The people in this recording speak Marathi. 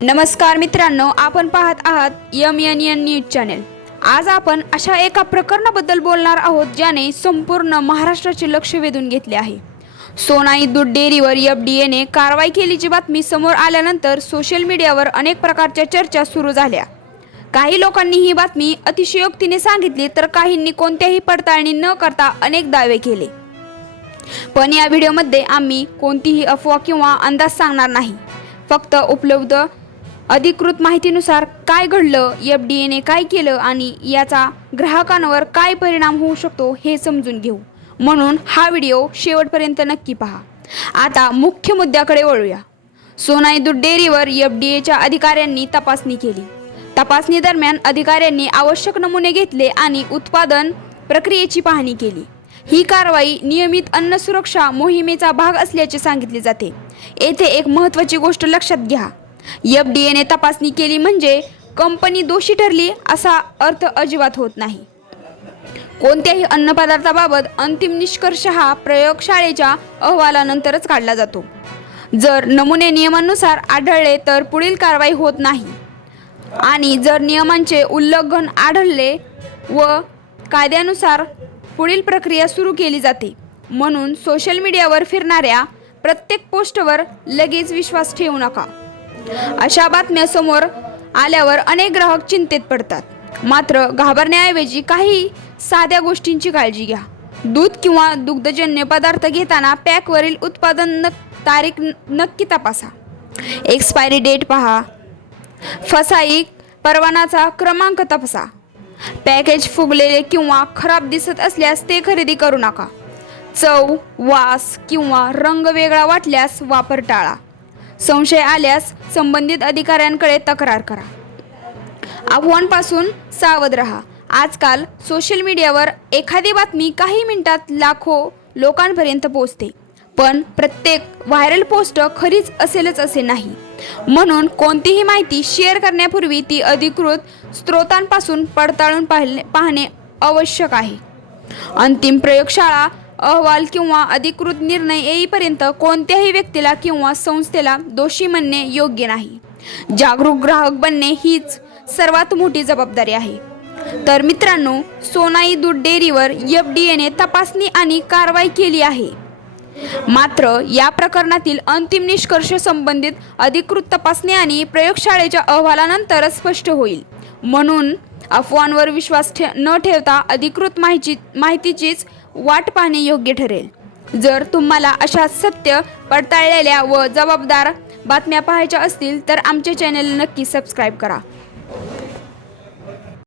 नमस्कार मित्रांनो, आपण पाहत आहात MNN न्यूज चॅनल। आज आपण अशा एका प्रकरणाबद्दल बोलणार आहोत ज्याने संपूर्ण महाराष्ट्राचे लक्ष वेधून घेतले आहे। सोनाई दूध डेअरीवर FDA ने कारवाई केल्याची बातमी समोर आल्यानंतर सोशल मीडियावर अनेक प्रकारच्या चर्चा सुरू झाल्या। काही लोकांनी ही बातमी अतिशयोक्तीने सांगितली तर काहींनी कोणत्याही पडताळणी न करता अनेक दावे केले। पण या व्हिडिओमध्ये आम्ही कोणतीही अफवा किंवा अंदाज सांगणार नाही, फक्त उपलब्ध अधिकृत माहितीनुसार काय घडलं, FDA ने काय केलं आणि याचा ग्राहकांवर काय परिणाम होऊ शकतो हे समजून घेऊ। म्हणून हा व्हिडिओ शेवटपर्यंत नक्की पहा। आता मुख्य मुद्द्याकडे वळूया। सोनाई दूध डेअरीवर FDAच्या अधिकाऱ्यांनी तपासणी केली। तपासणी दरम्यान अधिकाऱ्यांनी आवश्यक नमुने घेतले आणि उत्पादन प्रक्रियेची पाहणी केली। ही कारवाई नियमित अन्न सुरक्षा मोहिमेचा भाग असल्याचे सांगितले जाते। येथे एक महत्त्वाची गोष्ट लक्षात घ्या, FDA ने तपासणी केली म्हणजे कंपनी दोषी ठरली असा अर्थ अजिबात होत नाही। कोणत्याही अन्नपदार्थाबाबत अंतिम निष्कर्ष हा प्रयोगशाळेच्या अहवालानंतरच काढला जातो। जर नमुने नियमांनुसार आढळले तर पुढील कारवाई होत नाही आणि जर नियमांचे उल्लंघन आढळले व कायद्यानुसार पुढील प्रक्रिया सुरू केली जाते। म्हणून सोशल मीडियावर फिरणाऱ्या प्रत्येक पोस्टवर लगेच विश्वास ठेवू नका। अशा बातम्या समोर आल्यावर अनेक ग्राहक चिंतेत पडतात। मात्र घाबरण्याऐवजी काही साध्या गोष्टींची काळजी घ्या। दूध किंवा दुग्धजन्य पदार्थ घेताना पॅकवरील उत्पादन तारीख नक्की तपासा। एक्सपायरी डेट पहा। फसाईक परवानाचा क्रमांक तपासा। पॅकेज फुगलेले किंवा खराब दिसत असल्यास ते खरेदी करू नका। चव, वास किंवा रंग वेगळा वाटल्यास वापर टाळा। संशय आल्यास संबंधित अधिकाऱ्यांकडे तक्रार करा। अफवांपासून सावध रहा। आजकाल सोशल मीडियावर एखादी बातमी काही मिनिटात लाखो लोकांपर्यंत पोहोचते, पण प्रत्येक व्हायरल पोस्ट खरीच असेलच असे नाही। म्हणून कोणतीही माहिती शेअर करण्यापूर्वी ती अधिकृत स्रोतांपासून पडताळून पाहणे आवश्यक आहे। अंतिम प्रयोगशाळा अहवाल किंवा अधिकृत निर्णय येईपर्यंत कोणत्याही व्यक्तीला किंवा संस्थेला दोषी म्हणणे योग्य नाही। जागरूक ग्राहक बनणे हीच सर्वात मोठी जबाबदारी आहे। तर मित्रांनो, सोनाई दूध डेअरीवर FDA ने तपासणी आणि कारवाई केली आहे। मात्र या प्रकरणातील अंतिम निष्कर्ष संबंधित अधिकृत तपासणी आणि प्रयोगशाळेच्या अहवालानंतरच स्पष्ट होईल। म्हणून अफवांवर विश्वास न ठेवता अधिकृत माहितीचीच वाट पाहणे योग्य ठरेल। जर तुम्हाला अशा सत्य पडताळलेल्या व जबाबदार बातम्या पाहायच्या असतील तर आमचे चॅनल नक्की सबस्क्राईब करा।